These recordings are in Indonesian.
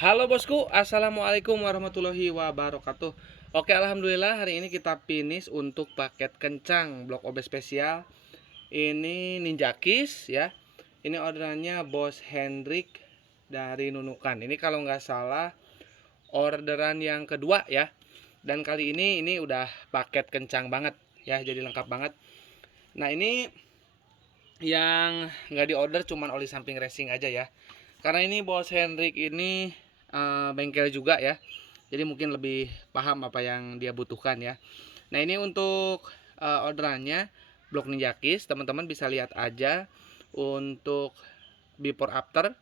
Halo bosku, assalamualaikum warahmatullahi wabarakatuh. Oke, alhamdulillah hari ini kita finish untuk paket kencang blok OB spesial. Ini Ninja Kiss ya. Ini orderannya Bos Hendrik dari Nunukan. Ini kalau nggak salah orderan yang kedua ya. Dan kali ini udah paket kencang banget ya, jadi lengkap banget. Nah ini yang nggak diorder cuman oli samping racing aja ya. Karena ini Bos Hendrik ini bengkel juga ya. Jadi mungkin lebih paham apa yang dia butuhkan ya. Nah ini untuk orderannya blok Ninja Kiss, teman-teman bisa lihat aja untuk before after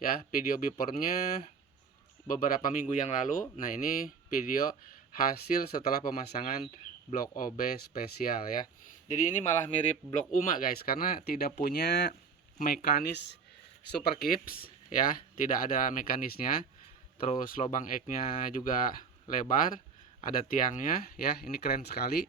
ya, video beforenya beberapa minggu yang lalu. Nah ini video hasil setelah pemasangan blok OB spesial ya. Jadi ini malah mirip blok UMA guys, karena tidak punya mekanis super kips ya, tidak ada mekanisnya. Terus lubang eknya juga lebar, ada tiangnya ya, ini keren sekali.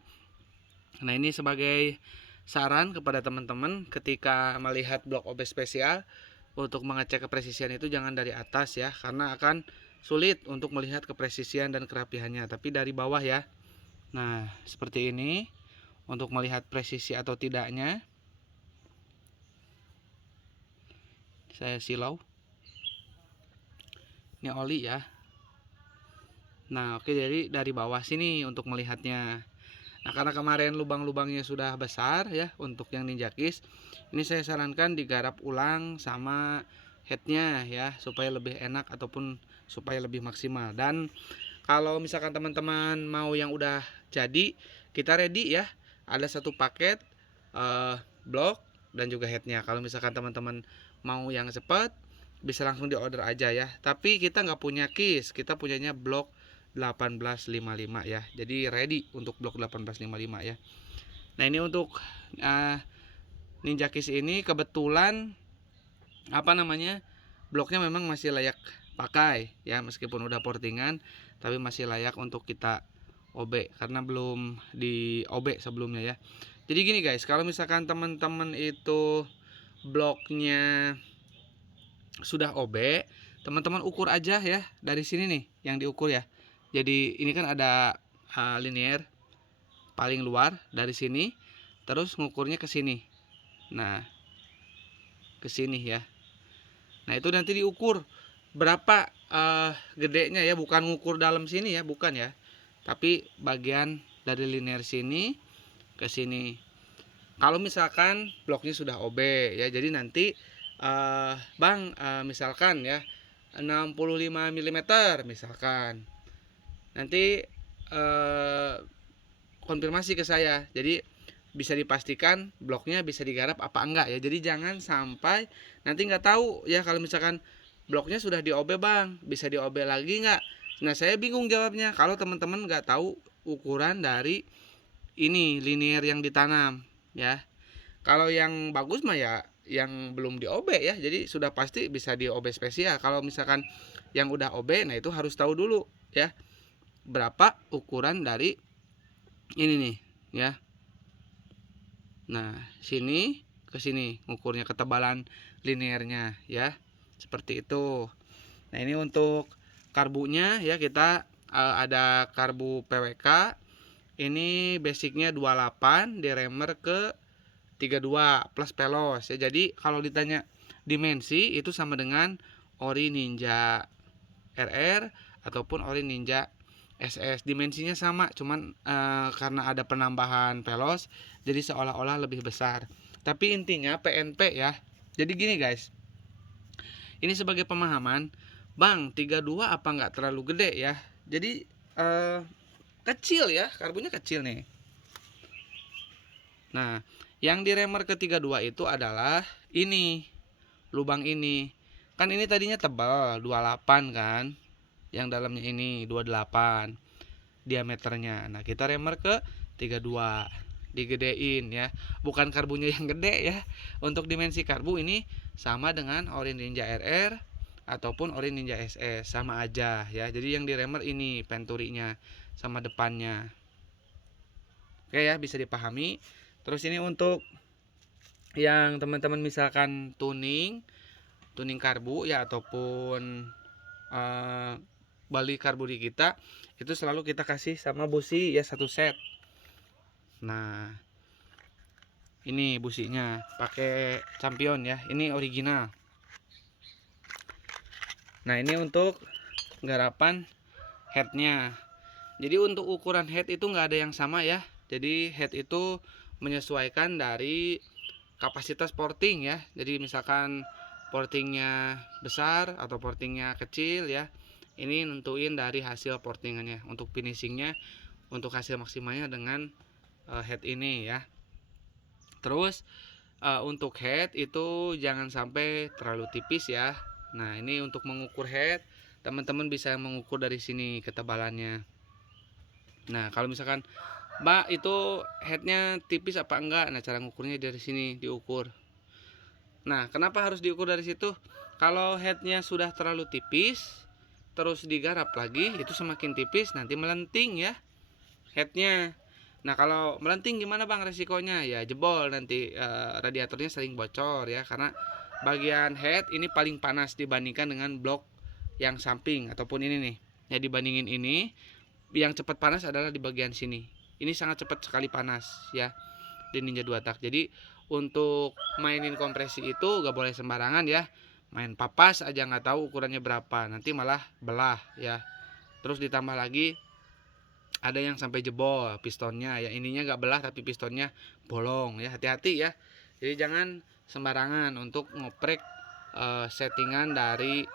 Nah ini sebagai saran kepada teman-teman ketika melihat blok OB spesial, untuk mengecek kepresisian itu jangan dari atas ya, karena akan sulit untuk melihat kepresisian dan kerapihannya, tapi dari bawah ya. Nah seperti ini untuk melihat presisi atau tidaknya. Saya silau, ini oli ya. Nah oke, jadi dari bawah sini untuk melihatnya. Nah karena kemarin lubang-lubangnya sudah besar ya untuk yang Ninja Kiss, ini saya sarankan digarap ulang sama headnya ya, supaya lebih enak ataupun supaya lebih maksimal. Dan kalau misalkan teman-teman mau yang udah jadi, kita ready ya, ada satu paket blok dan juga headnya. Kalau misalkan teman-teman mau yang cepat, bisa langsung diorder aja ya. Tapi kita nggak punya Kiss, kita punyanya blok 1855 ya. Jadi ready untuk blok 1855 ya. Nah ini untuk Ninja Kiss ini kebetulan apa namanya, bloknya memang masih layak pakai ya, meskipun udah portingan tapi masih layak untuk kita OB karena belum di OB sebelumnya ya. Jadi gini guys, kalau misalkan teman-teman itu bloknya sudah OB, teman-teman ukur aja ya dari sini nih yang diukur ya. Jadi ini kan ada linear paling luar dari sini, terus ngukurnya ke sini. Nah, ke sini ya. Nah, itu nanti diukur berapa gedenya ya, bukan ngukur dalam sini ya, bukan ya. Tapi bagian dari linear sini ke sini. Kalau misalkan bloknya sudah OB ya, jadi nanti Bang, misalkan ya 65 mm misalkan. Nanti konfirmasi ke saya. Jadi bisa dipastikan bloknya bisa digarap apa enggak ya. Jadi jangan sampai nanti nggak tahu ya, kalau misalkan bloknya sudah di OB Bang, bisa di OB lagi nggak? Nah saya bingung jawabnya kalau teman-teman nggak tahu ukuran dari ini linear yang ditanam ya. Kalau yang bagus mah ya yang belum di OB ya, jadi sudah pasti bisa di OB spesial. Kalau misalkan yang udah OB, nah itu harus tahu dulu ya berapa ukuran dari ini nih ya. Nah sini ke sini ngukurnya ketebalan linearnya ya, seperti itu. Nah ini untuk karbunya ya, kita ada karbu PWK. Ini basicnya 28, diremer ke 32 plus pelos ya. Jadi kalau ditanya dimensi itu sama dengan ori Ninja RR ataupun ori Ninja SS, dimensinya sama, cuman karena ada penambahan pelos jadi seolah-olah lebih besar. Tapi intinya PNP ya. Jadi gini guys, ini sebagai pemahaman, Bang 32 apa nggak terlalu gede ya. Jadi kecil ya, karbunya kecil nih. Nah yang di remer ke 32 itu adalah ini, lubang ini. Kan ini tadinya tebal 28 kan, yang dalamnya ini 28 diameternya. Nah kita remer ke 32, digedein ya, bukan karbunya yang gede ya. Untuk dimensi karbu ini sama dengan ori Ninja RR ataupun ori Ninja SS, sama aja ya. Jadi yang diremer ini penturinya sama depannya. Oke ya, bisa dipahami. Terus ini untuk yang teman-teman misalkan tuning karbu ya, ataupun bali karburi kita itu selalu kita kasih sama busi ya, 1 set. Nah ini businya pakai Champion ya, ini original. Nah ini untuk garapan headnya. Jadi untuk ukuran head itu nggak ada yang sama ya. Jadi head itu menyesuaikan dari kapasitas porting ya. Jadi misalkan portingnya besar atau portingnya kecil ya, ini nentuin dari hasil portingannya. Untuk finishingnya, untuk hasil maksimalnya dengan head ini ya. Terus untuk head itu jangan sampai terlalu tipis ya. Nah ini untuk mengukur head, teman-teman bisa mengukur dari sini ketebalannya. Nah kalau misalkan Mbak itu headnya tipis apa enggak, nah cara ngukurnya dari sini diukur. Nah kenapa harus diukur dari situ? Kalau headnya sudah terlalu tipis terus digarap lagi, itu semakin tipis nanti melenting ya headnya. Nah kalau melenting gimana bang resikonya? Ya jebol nanti, radiatornya sering bocor ya, karena bagian head ini paling panas dibandingkan dengan blok yang samping ataupun ini nih ya. Dibandingin ini, yang cepat panas adalah di bagian sini. Ini sangat cepat sekali panas ya di Ninja 2 tak. Jadi untuk mainin kompresi itu gak boleh sembarangan ya. Main papas aja nggak tahu ukurannya berapa, nanti malah belah ya. Terus ditambah lagi ada yang sampai jebol pistonnya ya, ininya gak belah tapi pistonnya bolong ya, hati-hati ya. Jadi jangan sembarangan untuk ngoprek settingan dari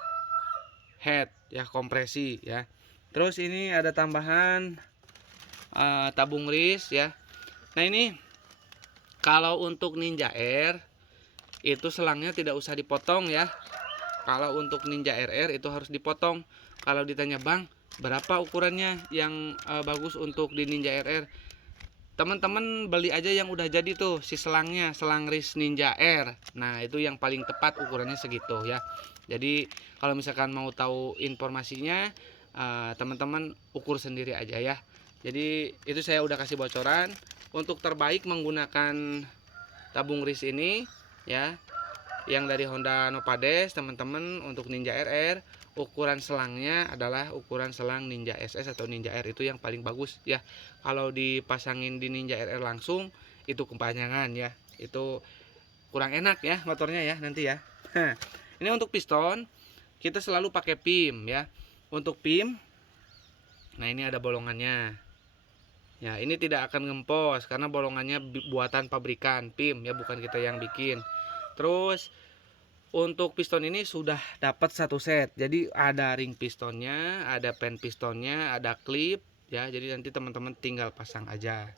head ya, kompresi ya. Terus ini ada tambahan tabung ris ya. Nah ini kalau untuk Ninja Air itu selangnya tidak usah dipotong ya. Kalau untuk Ninja RR itu harus dipotong. Kalau ditanya bang berapa ukurannya yang bagus untuk di Ninja RR, teman-teman beli aja yang udah jadi tuh si selangnya, selang ris Ninja Air. Nah itu yang paling tepat ukurannya segitu ya. Jadi kalau misalkan mau tahu informasinya, teman-teman ukur sendiri aja ya. Jadi itu saya udah kasih bocoran. Untuk terbaik menggunakan tabung ris ini ya, yang dari Honda Novades teman-teman. Untuk Ninja RR ukuran selangnya adalah ukuran selang Ninja SS atau Ninja R, itu yang paling bagus ya. Kalau dipasangin di Ninja RR langsung itu kepanjangan ya, itu kurang enak ya motornya ya nanti ya. Ini untuk piston kita selalu pakai pim ya. Untuk pim, nah ini ada bolongannya ya, ini tidak akan ngempos karena bolongannya buatan pabrikan pim ya, bukan kita yang bikin. Terus untuk piston ini sudah dapat 1 set. Jadi ada ring pistonnya, ada pen pistonnya, ada klip ya. Jadi nanti teman-teman tinggal pasang aja.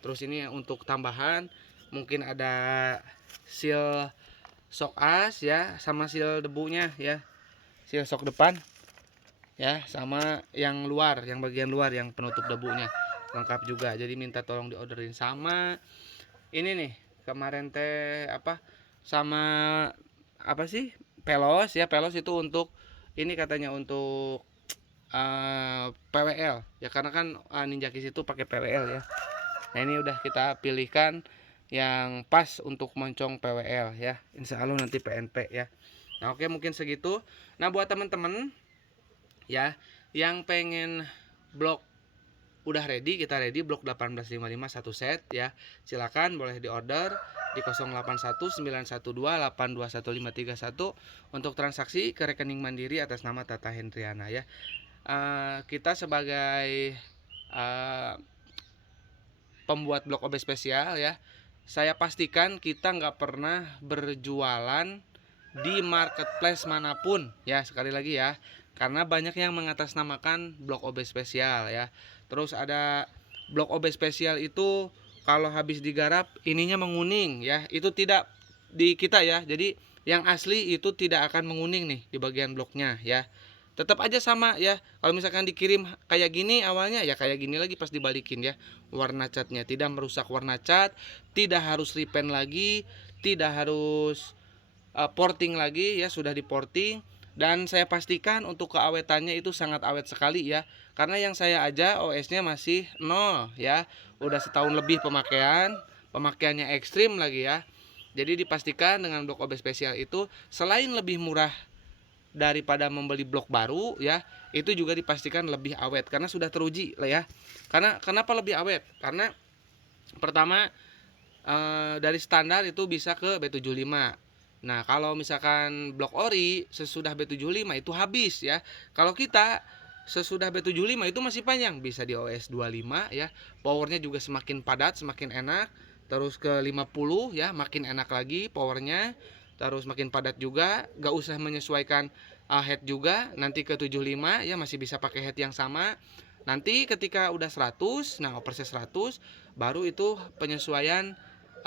Terus ini untuk tambahan mungkin ada seal shock as ya, sama seal debunya ya. Seal shock depan ya, sama yang luar, yang bagian luar yang penutup debunya lengkap juga. Jadi minta tolong diorderin. Sama ini nih kemarin teh apa, sama apa sih, pelos ya. Pelos itu untuk ini katanya untuk PWL ya, karena kan Ninja Kiss itu pakai PWL ya. Nah ini udah kita pilihkan yang pas untuk moncong PWL ya, insya Allah nanti PNP ya. Nah oke mungkin segitu. Nah buat teman-teman ya yang pengen blok udah ready, kita ready blok 1855 1 set ya, silakan boleh diorder di 081912821531 untuk transaksi ke rekening Mandiri atas nama Tata Hendriana ya. Kita sebagai pembuat blok OB spesial ya, saya pastikan kita nggak pernah berjualan di marketplace manapun ya, sekali lagi ya, karena banyak yang mengatasnamakan blok OB spesial ya. Terus ada blok OB spesial itu kalau habis digarap ininya menguning ya, itu tidak di kita ya. Jadi yang asli itu tidak akan menguning nih di bagian bloknya ya, tetap aja sama ya. Kalau misalkan dikirim kayak gini awalnya ya kayak gini lagi pas dibalikin ya. Warna catnya tidak merusak warna cat, tidak harus repaint lagi, tidak harus porting lagi ya, sudah di porting. Dan saya pastikan untuk keawetannya itu sangat awet sekali ya, karena yang saya aja OS-nya masih 0 ya, udah setahun lebih pemakaiannya ekstrim lagi ya. Jadi dipastikan dengan blok OB spesial itu selain lebih murah daripada membeli blok baru ya, itu juga dipastikan lebih awet karena sudah teruji lah ya. Karena kenapa lebih awet? Karena pertama dari standar itu bisa ke B75. Nah, kalau misalkan blok ori sesudah B75 itu habis ya. Kalau kita sesudah B75 itu masih panjang, bisa di OS 25 ya. Powernya juga semakin padat, semakin enak. Terus ke 50 ya, makin enak lagi powernya. Terus makin padat juga, gak usah menyesuaikan head juga. Nanti ke 75 ya masih bisa pakai head yang sama. Nanti ketika udah 100, nah overset 100 baru itu penyesuaian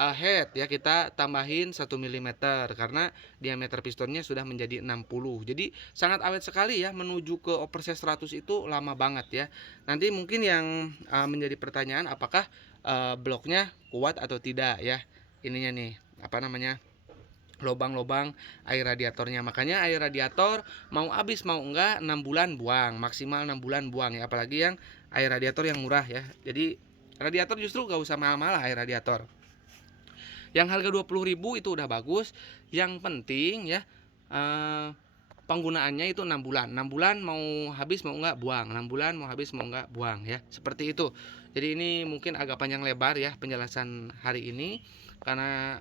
head ya, kita tambahin 1 mm karena diameter pistonnya sudah menjadi 60. Jadi sangat awet sekali ya, menuju ke overset 100 itu lama banget ya. Nanti mungkin yang menjadi pertanyaan apakah bloknya kuat atau tidak ya. Ininya nih, apa namanya? Lubang-lubang air radiatornya. Makanya air radiator mau habis mau enggak 6 bulan buang, maksimal 6 bulan buang ya, apalagi yang air radiator yang murah ya. Jadi radiator justru gak usah mahal-mahal air radiator. Yang harga 20.000 itu udah bagus. Yang penting ya penggunaannya itu 6 bulan. 6 bulan mau habis mau enggak buang. 6 bulan mau habis mau enggak buang ya. Seperti itu. Jadi ini mungkin agak panjang lebar ya penjelasan hari ini karena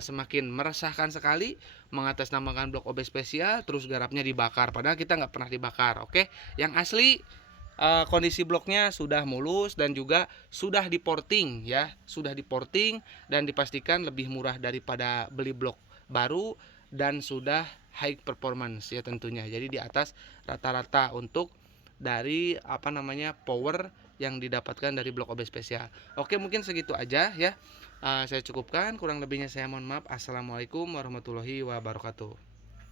semakin meresahkan sekali mengatasnamakan blok OB spesial terus garapnya dibakar padahal kita nggak pernah dibakar. Oke, yang asli kondisi bloknya sudah mulus dan juga sudah diporting ya, sudah diporting dan dipastikan lebih murah daripada beli blok baru dan sudah high performance ya tentunya. Jadi di atas rata-rata untuk dari apa namanya power yang didapatkan dari blok OB spesial. Oke, mungkin segitu aja ya. Saya cukupkan, kurang lebihnya saya mohon maaf. Assalamualaikum warahmatullahi wabarakatuh.